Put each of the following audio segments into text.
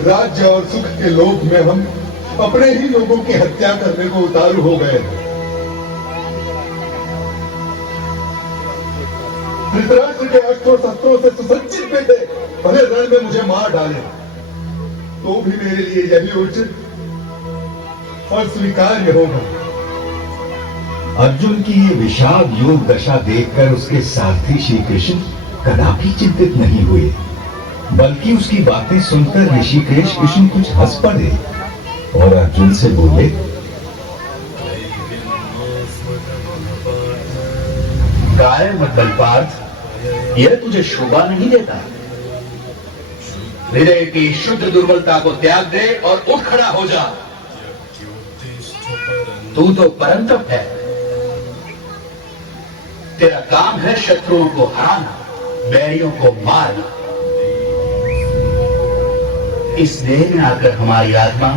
राज्य और सुख के लोभ में हम अपने ही लोगों की हत्या करने को उतारू हो गए। धृतराष्ट्र के अस्त्रों शस्त्रों से सुसज्जित बेटे भले रण में मुझे मार डाले तो भी मेरे लिए यही उचित और स्वीकार्य होगा। अर्जुन की ये विषाद योग दशा देखकर उसके सारथी श्री कृष्ण कदापि चिंतित नहीं हुए, बल्कि उसकी बातें सुनकर ऋषिकेश कृष्ण कुछ हंस पड़े और अर्जुन से बोले, गाय मत बलपार्थ, यह तुझे शोभा नहीं देता। हृदय की शुद्ध दुर्बलता को त्याग दे और उठ खड़ा हो जा। तू तो परंतप है, तेरा काम है शत्रुओं को हराना, बैरियों को मारना। इस देह में आकर हमारी आत्मा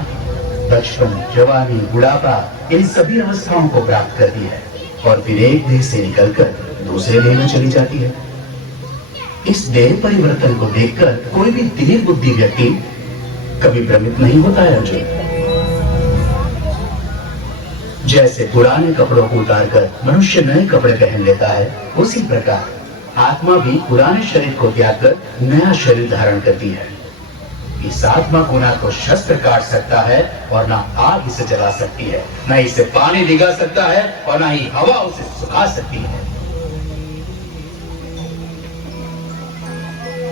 बचपन, जवानी, बुढ़ापा इन सभी अवस्थाओं को प्राप्त करती है और फिर एक देह से निकलकर दूसरे देह में चली जाती है। इस देह परिवर्तन को देखकर कोई भी धीर बुद्धि व्यक्ति कभी भ्रमित नहीं होता है अर्जुन। जैसे पुराने कपड़ों को उतारकर मनुष्य नए कपड़े पहन लेता है, उसी प्रकार आत्मा भी पुराने शरीर को त्याग कर नया शरीर धारण करती है। इस आत्मा को ना तो शस्त्र काट सकता है और ना आग इसे जला सकती है, ना इसे पानी भिगा सकता है और ना ही हवा उसे सुखा सकती है।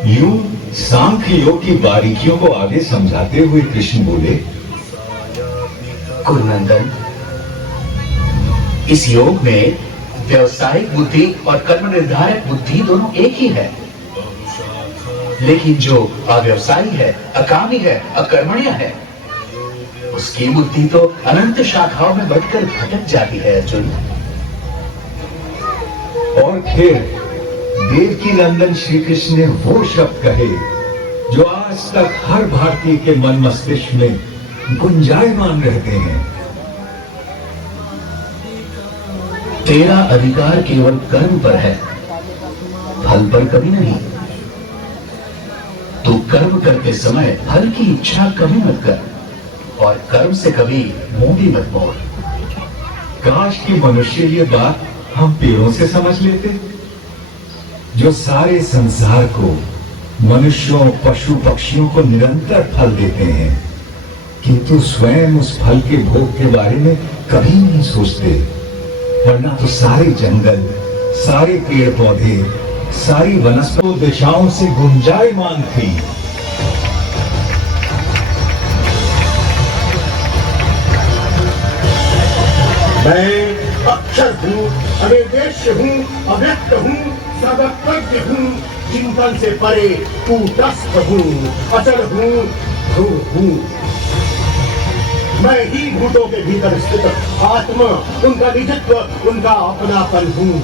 यूं सांख्य योग की बारीकियों को आगे समझाते हुए कृष्ण बोले, कुरुनंदन, इस योग में व्यवसायिक बुद्धि और कर्म निर्धारक बुद्धि दोनों एक ही है, लेकिन जो अव्यवसायी है, अकामी है, अकर्मण्य है, उसकी बुद्धि तो अनंत शाखाओं में बंटकर भटक जाती है अर्जुन। और फिर देवकी नंदन श्री कृष्ण ने वो शब्द कहे जो आज तक हर भारतीय के मन मस्तिष्क में गुंजायमान रहते हैं। तेरा अधिकार केवल कर्म पर है, फल पर कभी नहीं। तू कर्म करते समय फल की इच्छा कभी मत कर और कर्म से कभी मुंह भी मत मोड़। काश की मनुष्य ये बात हम पेड़ों से समझ लेते, जो सारे संसार को, मनुष्यों, पशु पक्षियों को निरंतर फल देते हैं, किंतु स्वयं उस फल के भोग के बारे में कभी नहीं सोचते। वरना तो सारे जंगल, सारे पेड़ पौधे, सारी वनस्पति दिशाओं से गुंजायमान थी। मैं अक्षर हूँ, अनिर्देश्य हूँ, अव्यक्त हूँ, सर्वज्ञ हूँ, चिंतन से परे कूटस्थ हूँ, अचल हूँ, ध्रुव हूँ। मैं ही भूतों के भीतर स्थित आत्मा, उनका निजत्व, उनका अपनापन हूँ।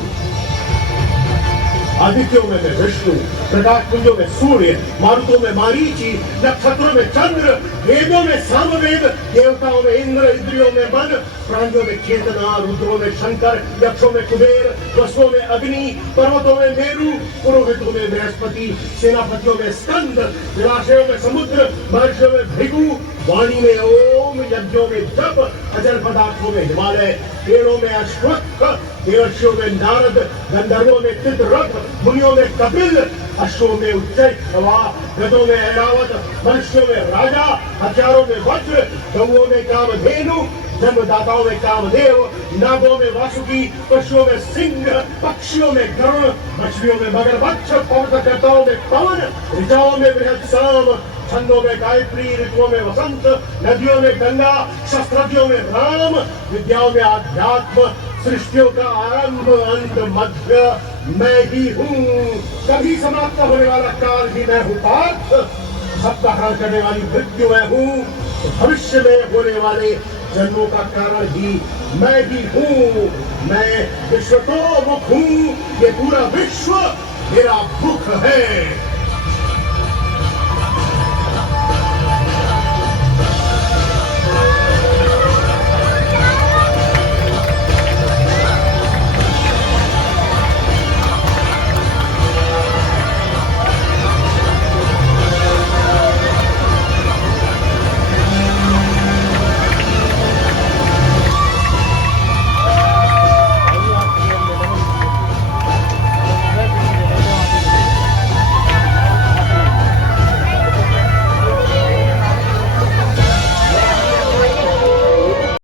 आदित्यों में मैं विष्णु, प्रकाश पुंजों में सूर्य, मारुतों में मारीची, नक्षत्रों में चंद्र, वेदों में सामवेद, देवताओं में इंद्र, इंद्रियों में मन, प्राणियों में चेतना, रुद्रों में शंकर, यक्षों में कुबेर, वसुओं में अग्नि, पर्वतों में मेरु, पुरोहितों में बृहस्पति, सेनापतियों में स्कंद, जलाशयों में समुद्र, महर्षियों में भृगु, वाणी में ओम, यज्ञों में जप, अजल पदार्थों में हिमालय, पेड़ों में अश्वत्थ, देवर्षियों में नारद, गंधर्वों में चित्ररथ, मुनियों में कपिल, अश्वों में उच्चैः, गधों में ऐरावत, मनुष्यों में राजा, हथियारों में वज्र, गौओं में कामधेनु, जन्मदाताओं में कामदेव, नागों में वासुकी, पशुओं में सिंह, पक्षियों में गरुड़, मछलियों में मगरमच्छ, पर्वतकर्ताओं में पवन, ऋचाओं में बृहत्साम, छंदों में गायत्री, ऋतुओं में वसंत, नदियों में गंगा, शस्त्रज्ञों में राम, विद्याओं में आध्यात्म, सृष्टियों का आरंभ, अंत, मध्य मैं ही हूँ। कभी समाप्त होने वाला काल भी मैं हूँ पार्थ, सबका हरण करने वाली मृत्यु मैं हूँ, भविष्य में होने वाले जन्मों का कारण भी मैं ही हूँ। मैं विश्व तो मुख हूँ, ये पूरा विश्व मेरा मुख है।